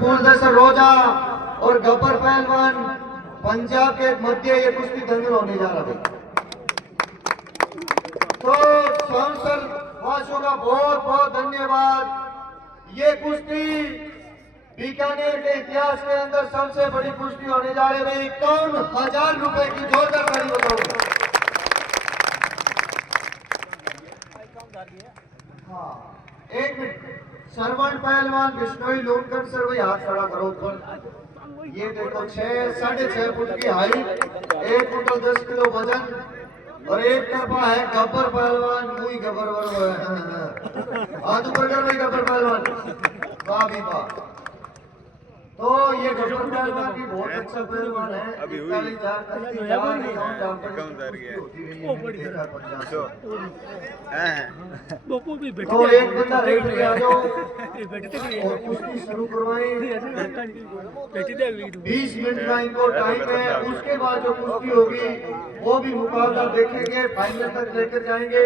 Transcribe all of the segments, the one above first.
फूलदस्तर रोजा और गब्बर पहलवान पंजाब के मध्य ये कुश्ती दंगल होने जा रहा है। तो स्पॉन्सर वाशों का बहुत बहुत धन्यवाद। ये कुश्ती बीकानेर के इतिहास के अंदर सबसे बड़ी कुश्ती होने जा रही है। 51,000 रुपए की जोरदार ताली बताओ। हाँ, एक मिनट। सरवण पहलवान बिश्नोई लोनकर सर भाई हाथ खड़ा करो ऊपर। ये देखो 6.5 फुट की हाइट, 1 कुंटल 10 किलो वजन और एक तरफा है गब्बर पहलवान। मुई गब्बर हाथ ऊपर कर भाई गब्बर पहलवान। वाह भी वाह। तो ये गब्बर पहलवान भी बहुत अच्छा पहलवान है। तो एक बंदा रेड पे आ जाओ और कुश्ती शुरू करवाएं। 20 मिनट का इनको टाइम है। उसके बाद जो कुश्ती होगी वो भी मुकाबला देखेंगे, फाइनल तक लेकर जाएंगे।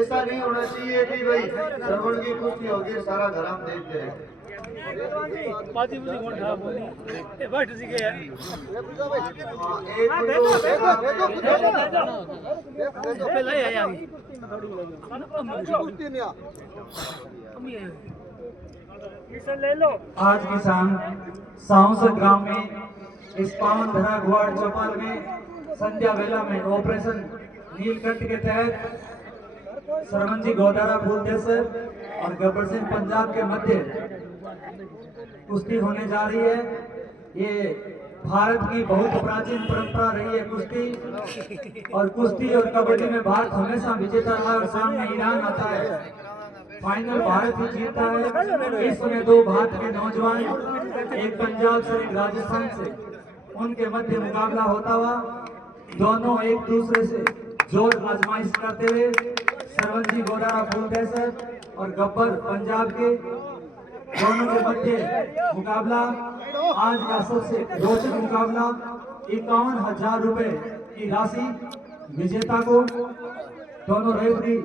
ऐसा नहीं होना चाहिए कि भाई श्रवण की कुश्ती होगी सारा घर हम देखते रहे। आज की शाम साउंसर ग्राम में इस पावन धरा गुवाड़ चौपाल में संध्या वेला में ऑपरेशन नीलकंठ के तहत सरवंजी गोदारा फूलदेसर और गब्बर सिंह पंजाब के मध्य कुश्ती होने जा रही है। ये भारत की बहुत प्राचीन परंपरा रही है कुश्ती। और कुश्ती और कबड्डी में भारत हमेशा विजेता रहा और सामने ईरान आता है। फाइनल भारत ही जीतता है। इसमें 2 भारत के नौजवान, एक पंजाब से एक राजस्थान से, उनके मध्य मुकाबला होता हुआ दोनों एक दूसरे से जोर आजमाइश करते हुए सरवंजी गोदारा फूलदेसर और गब्बर पंजाब के दोनों के मध्य मुकाबला। आज का सबसे रोचक मुकाबला 51,000 रुपए की राशि विजेता को दोनों रेफरी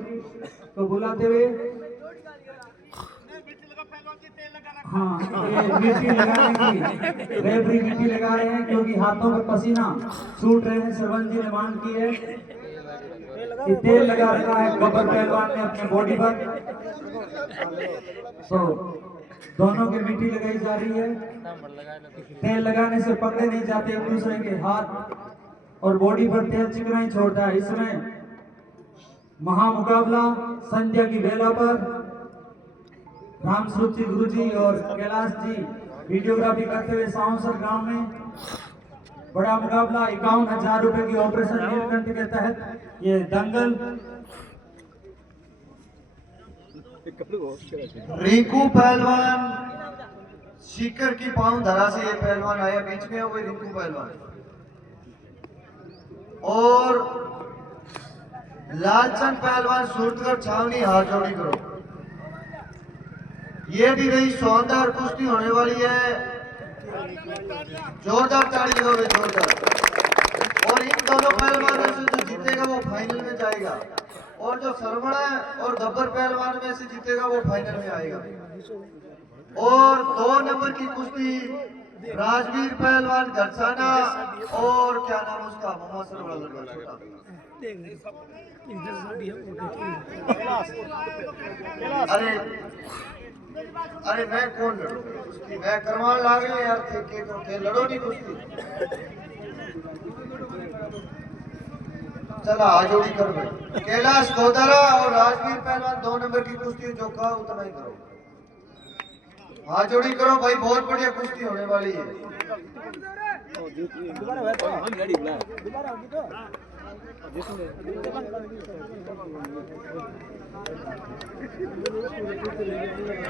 को बुलाते हुए। हाँ, ये मिट्टी लगाने की रेफरी मिट्टी लगा रहे हैं क्योंकि हाथों पर पसीना छूट रहे हैं। सरवंत जी ने मांग की है कि तेल लगा रखा है गब्बर पहलवान ने अपने बॉडी पर। तो दोनों की मिट्टी लगाई जा रही है। तेल लगाने से पकड़े नहीं जाते एक दूसरे के हाथ और बॉडी पर तेल चिकनाई छोड़ता है। इसमें महामुकाबला संध्या की बेला पर राम सूची गुरु जी और कैलाश जी वीडियोग्राफी करते हुए साउंसर गांव में बड़ा मुकाबला 51,000 रुपए की ऑपरेशन नीलकंठ के तहत ये दंगल। रिंकू पहलवान सीकर की पाउन धरा से ये पहलवान आया बीच में, वो रिंकू पहलवान। और लालचंद पहलवान सूरतगढ़ छावनी हाथ जोड़ी करो। ये भी गई शानदार कुश्ती होने वाली है। जोरदार ताली लगाओ जोरदार। और इन दोनों पहलवानों से जो जीतेगा वो फाइनल में जाएगा और जो सरवण और गब्बर पहलवान में से जीतेगा वो फाइनल में आएगा। और 2 नंबर की कुश्ती राजवीर पहलवान घरसाना और क्या नाम उसका मुहासर वाला लड़का छोटा। अरे मैं कौन लड़ू कुश्ती? मैं करवान लागे यार थे तो थे लड़ो नहीं कुश्ती। चला आजोड़ी कर भाई। कैलाश गोदारा और राजवीर पहलवान 2 नंबर की कुश्ती जो कहा उतना ही करो। आजोड़ी करो भाई, बहुत बढ़िया कुश्ती होने वाली है।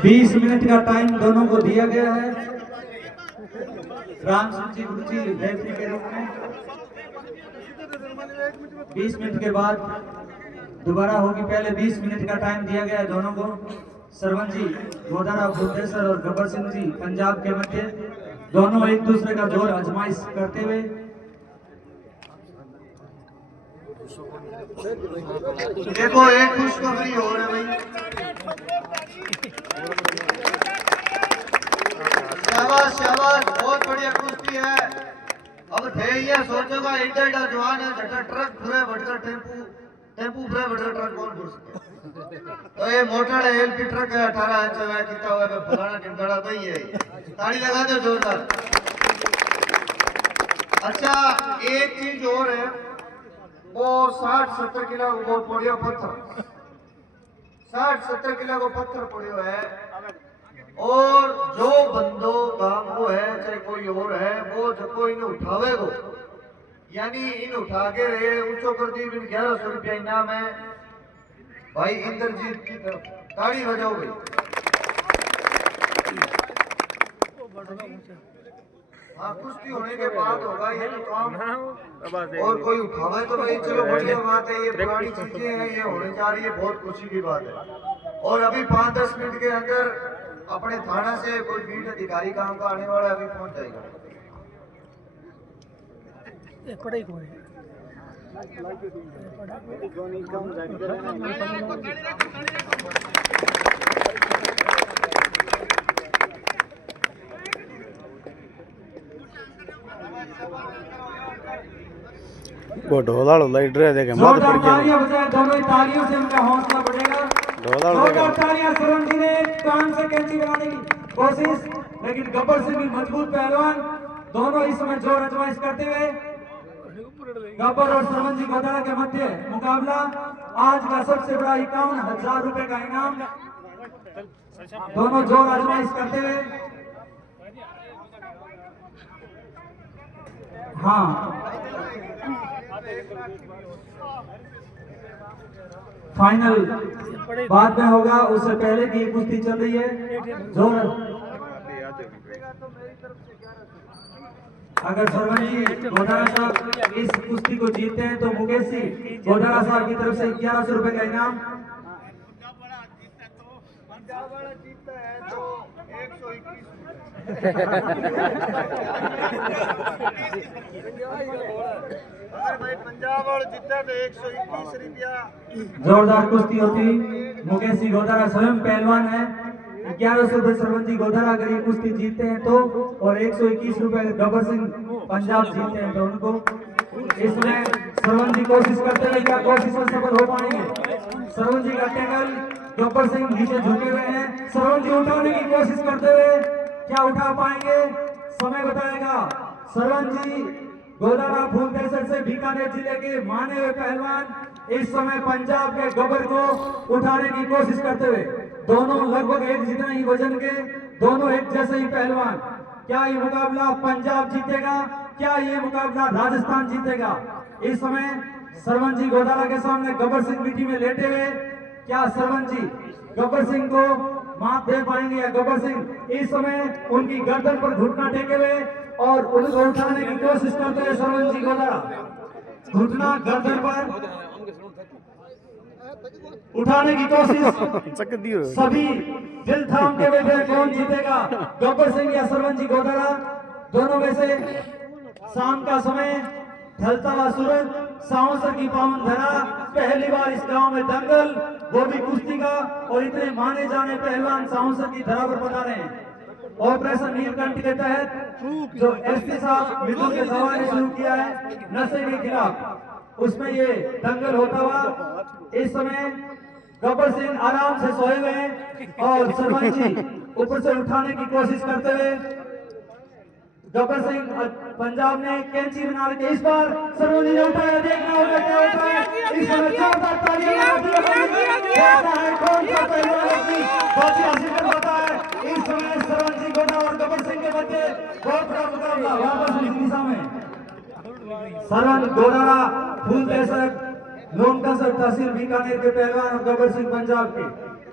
20 मिनट का टाइम दोनों को दिया गया है राम सूची गुरु जी रेफरी के रूप में। 20 मिनट के बाद दोबारा होगी। पहले 20 मिनट का टाइम दिया गया है दोनों को। सरवंत जी गोदारा फूलदेसर और गब्बर सिंह जी पंजाब के मध्य दोनों एक दूसरे का जोर आजमाइश करते हुए। देखो एक खुशखबरी हो रही है भाई। शाबाश ये सोचोगा इंडिया जवान है झटा ट्रक पूरे भटका टेम्पू पूरे भटका ट्रक कौन भर सके। तो ये मोटर है एलपी ट्रक है 18 इंच का कितना हुआ है फलाना टिमकड़ा भाई है। ताली लगा दो जोरदार। अच्छा एक चीज और है वो 60-70 किलो वो पड़ियो पत्थर 60-70 किलो को पत्थर पड़ियो है और जो बंदो काम वो है चाहे कोई और है वो जो कोई इन्हें उठावेगो यानी इन उठा के रहे ऊंचो कर दी 1100 रुपया इनाम है भाई इंद्रजीत की तरफ ताड़ी बजाओ भाई। हाँ कुश्ती होने के बाद होगा ये तो काम और कोई उठावे तो भाई चलो बढ़िया बात है। ये पुरानी चीजें हैं ये होने जा रही है बहुत खुशी की बात है। और अभी 5-10 मिनट के अंदर अपने थाना से कोई बीट अधिकारी काम का आने वाला अभी पहुंच जाएगा। वो ढोलाड़ो लाइट रहे देखे मत जोरदार पड़ गया। तालियां बजाएं दोनों ही तालियों से उनका हौसला बढ़ेगा। ढोलाड़ो जोरदार देखे तालियां। सरवण जी ने कान से कैंची बनाने की कोशिश लेकिन गब्बर सिंह भी मजबूत पहलवान दोनों इस समय जोर आजमाइश करते हुए गब्बर और सरवण जी गोदारा के मध्य मुकाबला। आज का सबसे बड़ा 51,000 रुपए का इनाम। दोनों जोर आजमाइश करते हुए हाँ फाइनल बाद में होगा उससे पहले की कुश्ती चल रही है जोर। अगर सरवण जी गोदारा साहब इस कुश्ती को जीतते हैं तो मुकेश जी गोदारा साहब की तरफ से 1100 रुपए का इनाम। पंजाब और जीता तो 121 रुपया। जोरदार कुश्ती होती। मुकेश जी गोदारा स्वयं पहलवान है। 1100 रुपए सरवण जी गोदारा अगर ये कुश्ती जीतते हैं तो और 121 रुपए गब्बर सिंह पंजाब जीतते हैं तो उनको इसमें सरवण जी कोशिश करते हैं क्या कोशिश में सफल हो पाएंगे। सरवण जी का टैकल गब्बर सिंह नीचे झुके हुए हैं। सरवण जी उठाने की कोशिश करते हुए क्या उठा पाएंगे समय बताएगा। सरवण जी गोदारा फूलदेसर से बीकानेर जिले के माने हुए पहलवान इस समय पंजाब के गब्बर को उठाने की कोशिश करते हुए दोनों लगभग एक जितना ही वजन के दोनों एक जैसे ही पहलवान। क्या ये मुकाबला पंजाब जीतेगा क्या ये मुकाबला राजस्थान जीतेगा। इस समय सरवण जी गोदारा के सामने गब्बर सिंह मिट्टी में लेटे हुए क्या सरवण जी गब्बर सिंह को मात दे पाएंगे या गब्बर सिंह इस समय उनकी गर्दन पर घुटना टेके हुए और उनको उठाने की कोशिश करते हैं। सरवण जी गोदारा घुटना गर्दन पर उठाने की कोशिश सभी दिल थाम के बैठे कौन जीतेगा गब्बर सिंह या सरवण जी गोदारा दोनों में से। शाम का समय ढलता हुआ सूरज सावसर की पावन धरा पहली बार इस गांव में दंगल वो भी कुश्ती का और इतने माने जाने पहलवान सावसर की धरा पर बता रहे हैं। ऑपरेशन नीलकंठ के तहत जो एसपी साहब मिथुन के सभा ने शुरू किया है नशे के खिलाफ उसमें ये दंगल होता हुआ इस समय गब्बर सिंह आराम से सोए हुए हैं और सरवण जी ऊपर से उठाने की कोशिश करते हुए गब्बर सिंह पंजाब ने कैंची बना के इस बार सरवण जी ने उठाया देखना होगा क्या होता है। इस समय जोरदार तालियां कौन सा पहलवान अपनी बाजी हासिल कर पाता है। इस समय सरवण जी गोदारा और गब्बर सिंह के मध्य बहुत बड़ा मुकाबला वापस इस दिशा में। सरवण गोदारा फूलदेसर लोमकसर तहसील बीकानेर के पहलवान और गब्बर सिंह पंजाब के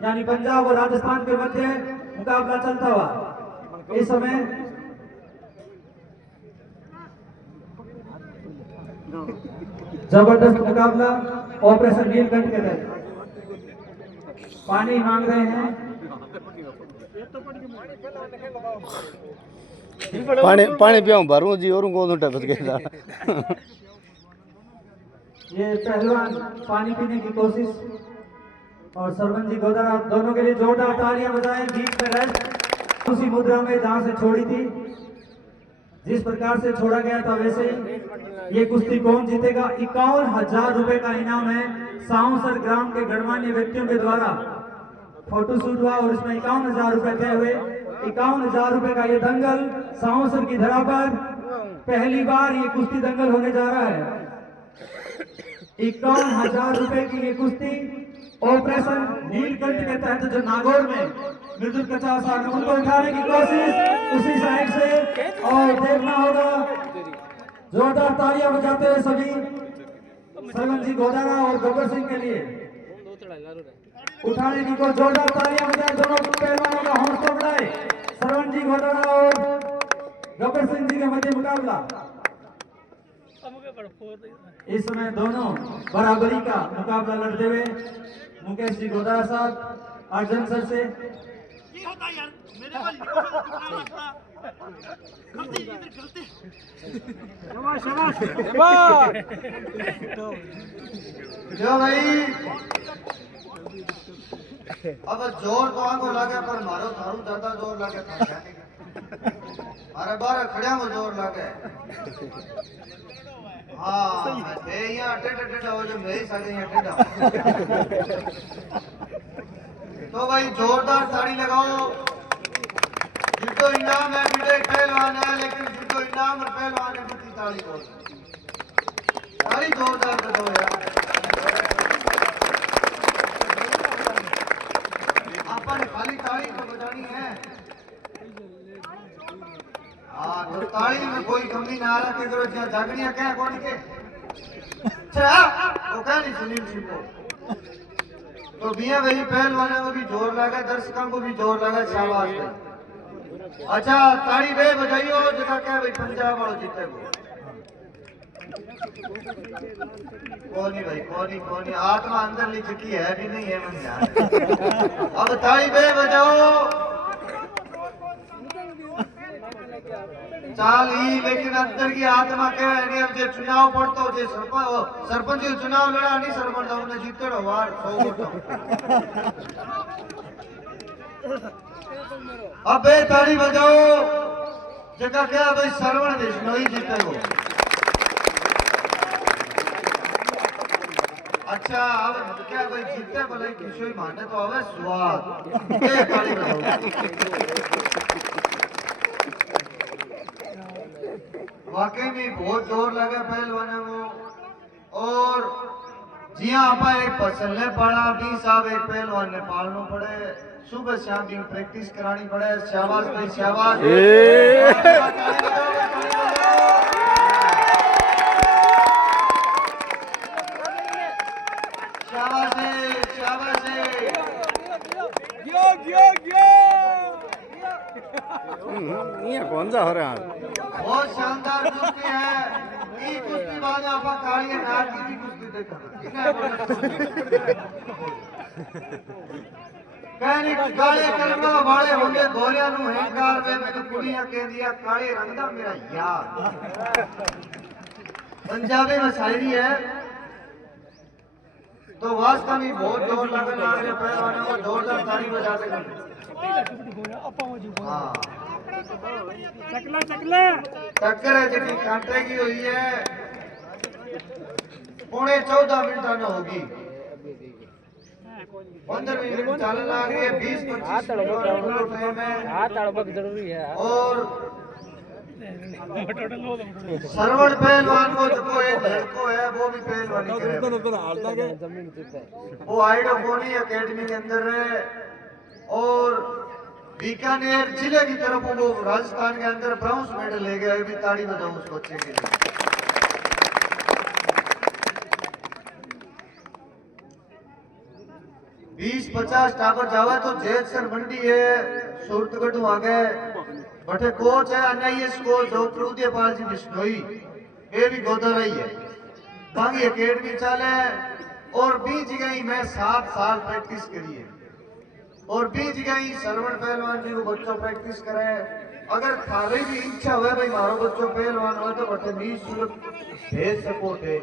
यानी पंजाब और राजस्थान के मध्य मुकाबला चलता हुआ इस समय जबरदस्त मुकाबला ऑपरेशन नीलकंठ के तहत। पानी मांग रहे हैं पानी पानी पियाऊं भरूं जी और को बच गया। ये पहलवान पानी पीने की कोशिश और सरवण जी गोदारा दोनों के लिए जोरदार तालियां बजाएं। बीच में रेस्ट उसी मुद्रा में जहां से छोड़ी थी जिस प्रकार से छोड़ा गया था वैसे ही ये कुश्ती कौन जीतेगा। 51,000 रुपए का इनाम है। साउंसर ग्राम के गणमान्य व्यक्तियों के द्वारा फोटोशूट हुआ और इसमें 51,000 रुपए तय हुए। 51,000 रुपए का ये दंगल साउंसर की धरा पर पहली बार ये कुश्ती दंगल होने जा रहा है। 51,000 रुपए की ये कुश्ती ऑपरेशन नीलकंठ के तहत जो नागौर में मृदुल कचा साहब उनको उठाने की कोशिश उसी साइड से, और देखना होगा जोरदार तालियां बजाते हैं सभी सरवन जी गोदारा और गब्बर सिंह के लिए उठाने की कोशिश। जोरदार तालियां बजाए, दोनों पहलवानों का हौसला बढ़ाए। सरवन जी गोदारा और गब्बर सिंह जी के मध्य मुकाबला। इस समय दोनों बराबरी का मुकाबला लड़ते हुए मुकेश जी गोदारा साहब अर्जन सर से जो भाई अब जोर तो आगो लागे पर मारो थारू ज्यादा जोर लागे अरे बार खड़िया में जोर लागे। हाँ मैं यहाँ टेढ़ा टेढ़ा हो जो मेरी सागे यहाँ टेढ़ा। तो भाई जोरदार ताड़ी लगाओ। जिनको इनाम है जिनको पहलवान है, लेकिन जिनको इनाम और पहलवान है जितनी ताड़ी बोल ताड़ी जोरदार बजाओ यार। अपन खाली ताड़ी तो बजानी है। हाँ तो ताड़ी में कोई कमी ना रखे करो। जहाँ जागड़िया क्या कौन के वो क्या नहीं सुनील सिंह को तो मियाँ भाई पहलवानों को भी जोर लगा, दर्शकों को भी जोर लगा। शाबाश भाई। अच्छा ताड़ी बे बजाइयो जगह क्या भाई पंजाब वालों जीते को कोनी भाई कोनी आत्मा अंदर ली चुकी है भी नहीं है मन जाए। अब ताड़ी बे बजाओ चाल ही, लेकिन अंदर की आत्मा क्या है नहीं। अब जो चुनाव पड़ता हो जो सरपंच जो चुनाव लड़ा नहीं सरपंच उन्हें जीते रहो वार 100 वोटों। अब ताड़ी बजाओ जगह क्या भाई सरवण विष्णोई जीते हो। अच्छा अब क्या भाई जीते भले किशोई माने तो आवे स्वाद। ताड़ी बजाओ। वाकई में बहुत जोर लगा पहलवानों को। और जी हाँ आपा एक पसलने पड़ा भी साहब एक पहलवान ने पालना पड़े। सुबह शाम दिन प्रैक्टिस करानी पड़े। शाबाश भाई शाबाश। शाबाश शाबाश। ये कौन सा हो रहा है? बहुत शानदार कुश्ती है। ये कुश्ती बाद आप कालिया नाग की भी कुश्ती देखा कहने काले कलमा वाले होंगे गोलियां नु हंकार वे मैंने कुड़ियां कह दिया काले रंग दा मेरा यार। पंजाबी में शायरी है। तो वास्तव में बहुत जोर लगन लग रहे पहलवानों को जोरदार ताली बजाते हैं। हाँ टक्कर है जितनी कांटे की हुई है 14.5 मिनट न होगी। 15 मिनट चलने लग रही है। 20-25 मिनट जरूरी है। और सरवण पहलवान को जो एक लड़को है वो भी पहलवानी करे। वो आइडोफोनी एकेडमी के अंदर है और बीकानेर जिले की तरफ वो राजस्थान के अंदर ब्राउन्स मेडल ले गया। भी ताड़ी बजाओ उस बच्चे के लिए। बीस 50 टावर जावा तो जैत सर मंडी है सूरतगढ़ आगे बटे कोच है एनआईएस कोच डॉक्टर उदयपाल जी बिश्नोई ये भी गोदा रही है। बाकी एकेडमी चाले और बीच गई मैं 7 साल प्रैक्टिस करी है। और बीच गई सरवण पहलवान जी को बच्चों प्रैक्टिस करे। अगर थारी भी इच्छा हुआ भाई मारो बच्चों पहलवान हो तो बटे निःशुल्क भेज सको थे।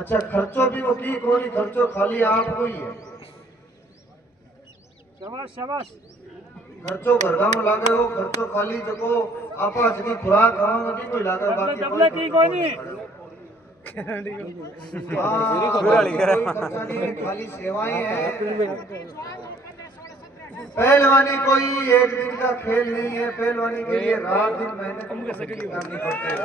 अच्छा खर्चो भी वो की कोई खर्चो खाली आपको ही है। शाबाश शाबाश। खर्चो घरगा में लागे हो, खर्चो खाली जको आपा जकी खुराक खावा भी कोई लागे, बाकी कोई नहीं। कोई खर्चा नहीं है, खाली सेवाएं हैं। पहलवानी कोई एक दिन का खेल नहीं है, पहलवानी के लिए रात दिन मेहनत करनी पड़ती है।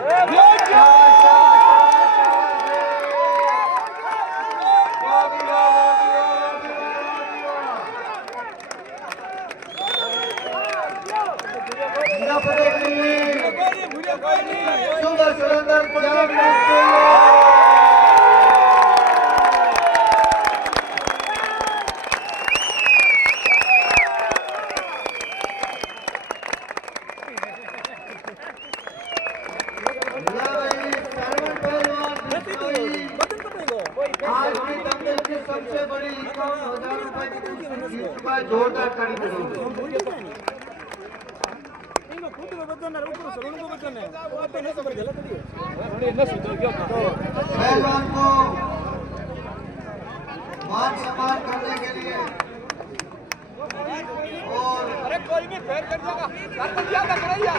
जिला फतेह के लिए सुंदर सुरेंद्र 4 मिनट के लिए। आज की दंगल की सबसे बड़ी 51,000 रुपए की जीत चुका है, जोरदार ताली बजाओ। पहलवान को मान सम्मान करने के लिए और अरे कोई भी फेर कर देगा, कर तो ज्यादा कराइए।